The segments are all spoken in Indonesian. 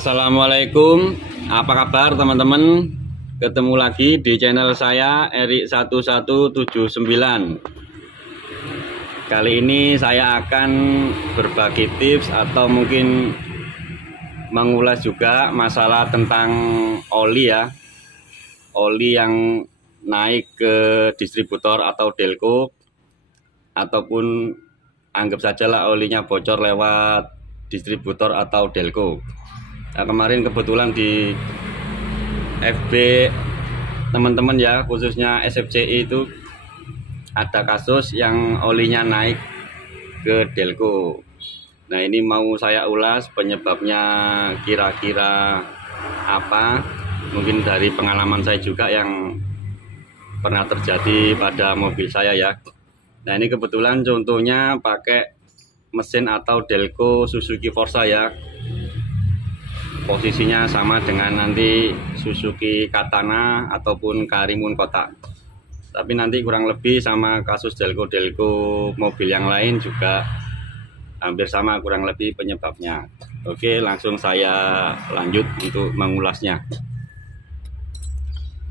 Assalamualaikum, apa kabar teman-teman? Ketemu lagi di channel saya Erik1179. Kali ini saya akan berbagi tips atau mungkin mengulas juga masalah tentang oli ya. Oli yang naik ke distributor atau delco, ataupun anggap sajalah olinya bocor lewat distributor atau delco. Nah, kemarin kebetulan di FB teman-teman ya, khususnya SFCI itu ada kasus yang olinya naik ke delco. Nah, ini mau saya ulas penyebabnya kira-kira apa. Mungkin dari pengalaman saya juga yang pernah terjadi pada mobil saya ya. Nah, ini kebetulan contohnya pakai mesin atau delco Suzuki Forza ya. Posisinya sama dengan nanti Suzuki Katana ataupun Karimun Kotak. Tapi nanti kurang lebih sama kasus delco mobil yang lain juga hampir sama kurang lebih penyebabnya. Oke, langsung saya lanjut untuk mengulasnya.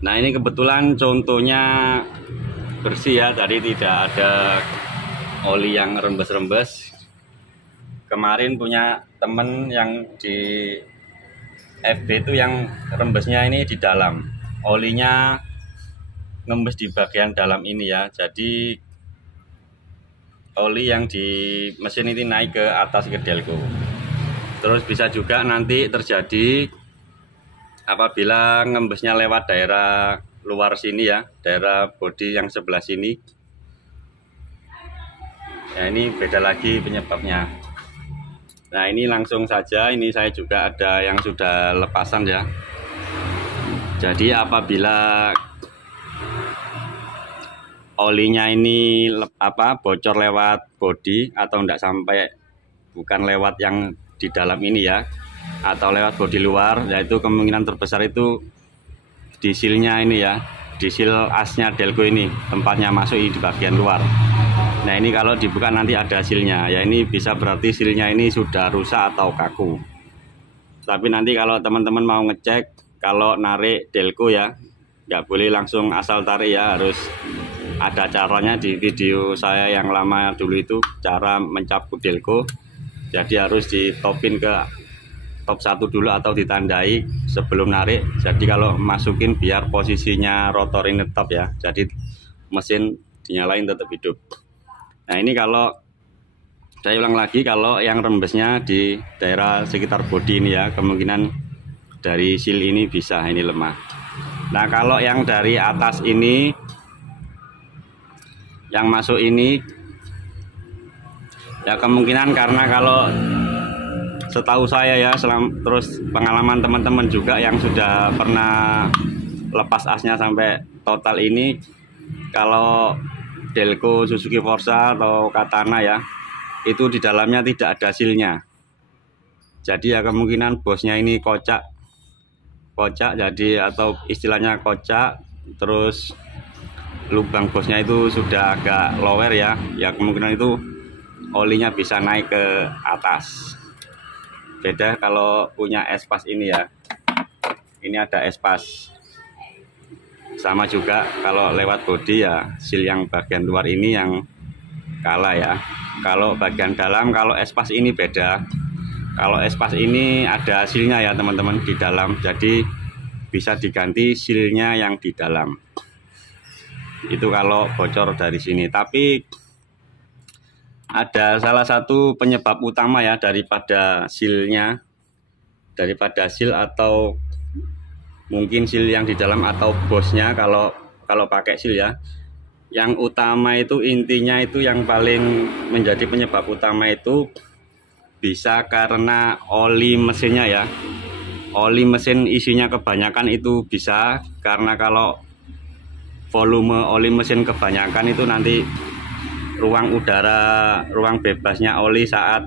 Nah, ini kebetulan contohnya bersih ya, tadi tidak ada oli yang rembes-rembes. Kemarin punya temen yang di FB itu yang rembesnya ini di dalam, olinya ngembes di bagian dalam ini ya. Jadi oli yang di mesin ini naik ke atas ke delco. Terus bisa juga nanti terjadi apabila ngembesnya lewat daerah luar sini ya, daerah bodi yang sebelah sini. Ya, ini beda lagi penyebabnya. Nah, ini langsung saja, ini saya juga ada yang sudah lepasan ya. Jadi apabila olinya ini bocor lewat bodi atau enggak sampai, bukan lewat yang di dalam ini ya, atau lewat bodi luar, yaitu kemungkinan terbesar itu di sealnya ini ya, di seal asnya delco ini, tempatnya masuk di bagian luar. Nah, ini kalau dibuka nanti ada sealnya ya, ini bisa berarti sealnya ini sudah rusak atau kaku. Tapi nanti kalau teman-teman mau ngecek, kalau narik delco ya, nggak boleh langsung asal tarik ya, harus ada caranya. Di video saya yang lama dulu itu cara mencabut delco, jadi harus ditopin ke top 1 dulu atau ditandai sebelum narik. Jadi kalau masukin biar posisinya rotor ini tetap ya, jadi mesin dinyalain tetap hidup. Nah, ini kalau saya ulang lagi, kalau yang rembesnya di daerah sekitar bodi ini ya, kemungkinan dari seal ini bisa ini lemah. Nah, kalau yang dari atas ini yang masuk ini ya, kemungkinan karena kalau setahu saya ya, terus pengalaman teman-teman juga yang sudah pernah lepas asnya sampai total ini, kalau delco Suzuki Forza atau Katana ya, itu di dalamnya tidak ada sealnya. Jadi ya kemungkinan bosnya ini kocak jadi, atau istilahnya kocak, terus lubang bosnya itu sudah agak lower ya, kemungkinan itu olinya bisa naik ke atas. Beda kalau punya espas ini ya, ini ada espas. Sama juga kalau lewat bodi ya, seal yang bagian luar ini yang kalah ya. Kalau bagian dalam, kalau espas ini beda. Kalau espas ini ada sealnya ya teman-teman di dalam, jadi bisa diganti sealnya yang di dalam. Itu kalau bocor dari sini. Tapi ada salah satu penyebab utama ya daripada sealnya, daripada seal atau mungkin seal yang di dalam atau bosnya. Kalau pakai seal ya, yang utama itu, intinya itu yang paling menjadi penyebab utama itu bisa karena oli mesinnya ya. Oli mesin isinya kebanyakan itu bisa karena kalau volume oli mesin kebanyakan itu nanti ruang udara, ruang bebasnya oli saat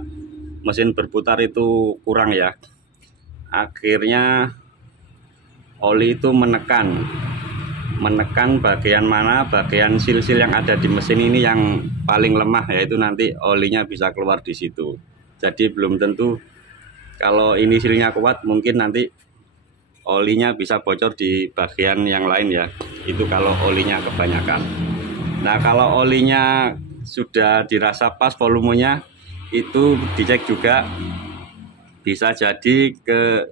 mesin berputar itu kurang ya. Akhirnya oli itu menekan bagian mana, bagian seal-seal yang ada di mesin ini yang paling lemah, yaitu nanti olinya bisa keluar di situ. Jadi belum tentu Kalau ini silnya kuat, mungkin nanti olinya bisa bocor di bagian yang lain ya. Itu kalau olinya kebanyakan. Nah, kalau olinya sudah dirasa pas volumenya, itu dicek juga, bisa jadi ke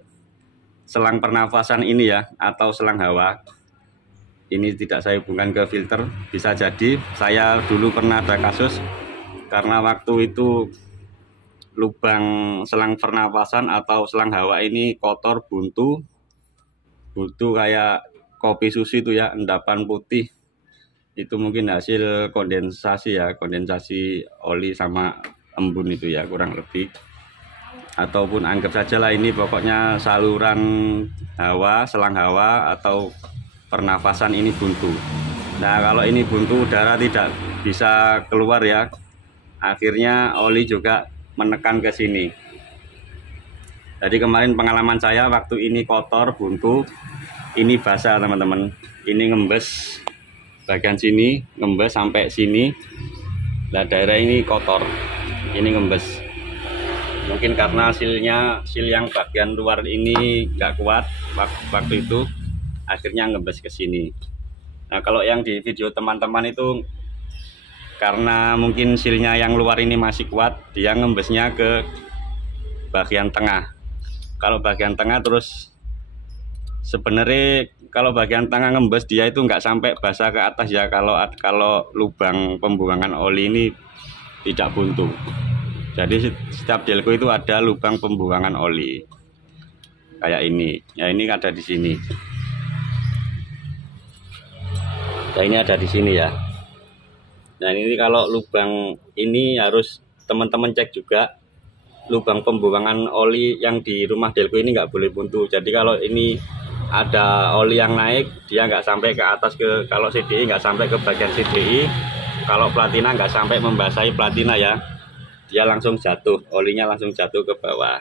selang pernafasan ini ya, atau selang hawa. Ini tidak saya hubungkan ke filter. Bisa jadi, saya dulu pernah ada kasus karena waktu itu lubang selang pernafasan atau selang hawa ini kotor, buntu kayak kopi susu itu ya, endapan putih. Itu mungkin hasil kondensasi ya, kondensasi oli sama embun itu ya, kurang lebih. Ataupun anggap saja lah ini pokoknya saluran hawa, selang hawa atau pernafasan ini buntu. Nah, kalau ini buntu, udara tidak bisa keluar ya, akhirnya oli juga menekan ke sini. Jadi kemarin pengalaman saya waktu ini kotor, buntu, ini basah teman-teman. Ini ngembes bagian sini, ngembes sampai sini. Nah, daerah ini kotor, ini ngembes. Mungkin karena sil yang bagian luar ini nggak kuat waktu itu, akhirnya ngembes ke sini. Nah, kalau yang di video teman-teman itu karena mungkin silnya yang luar ini masih kuat, dia ngembesnya ke bagian tengah. Kalau bagian tengah terus sebenarnya kalau bagian tengah ngembes, dia itu nggak sampai basah ke atas ya, kalau lubang pembuangan oli ini tidak buntu. Jadi setiap delco itu ada lubang pembuangan oli kayak ini. Ya, ini ada di sini. Nah, ini ada di sini ya. Nah, ini kalau lubang ini harus teman-teman cek juga, lubang pembuangan oli yang di rumah delco ini nggak boleh buntu. Jadi kalau ini ada oli yang naik, dia nggak sampai ke atas, kalau CDI nggak sampai ke bagian CDI, kalau platina nggak sampai membasahi platina ya, dia langsung jatuh, olinya langsung jatuh ke bawah.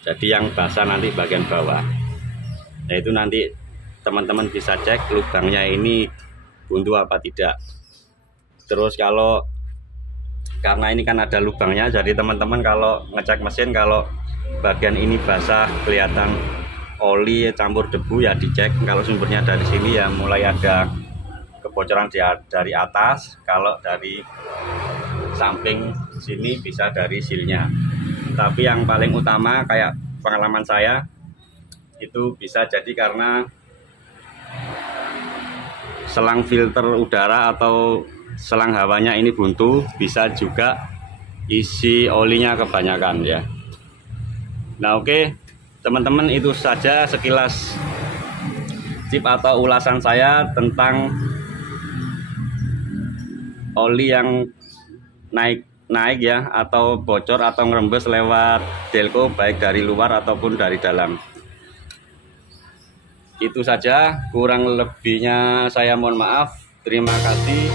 Jadi yang basah nanti bagian bawah. Nah, itu nanti teman-teman bisa cek lubangnya ini buntu apa tidak. Terus karena ini kan ada lubangnya, jadi teman-teman kalau ngecek mesin, kalau bagian ini basah kelihatan oli campur debu ya dicek. Kalau sumbernya dari sini ya mulai ada kebocoran dari atas, kalau dari samping sini bisa dari silnya. Tapi yang paling utama kayak pengalaman saya itu bisa jadi karena selang filter udara atau selang hawanya ini buntu, bisa juga isi olinya kebanyakan ya. Nah, oke teman-teman, itu saja sekilas tip atau ulasan saya tentang oli yang naik ya, atau bocor atau ngerembes lewat delco, baik dari luar ataupun dari dalam. Itu saja, kurang lebihnya saya mohon maaf. Terima kasih,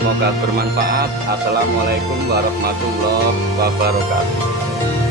semoga bermanfaat. Assalamualaikum warahmatullahi wabarakatuh.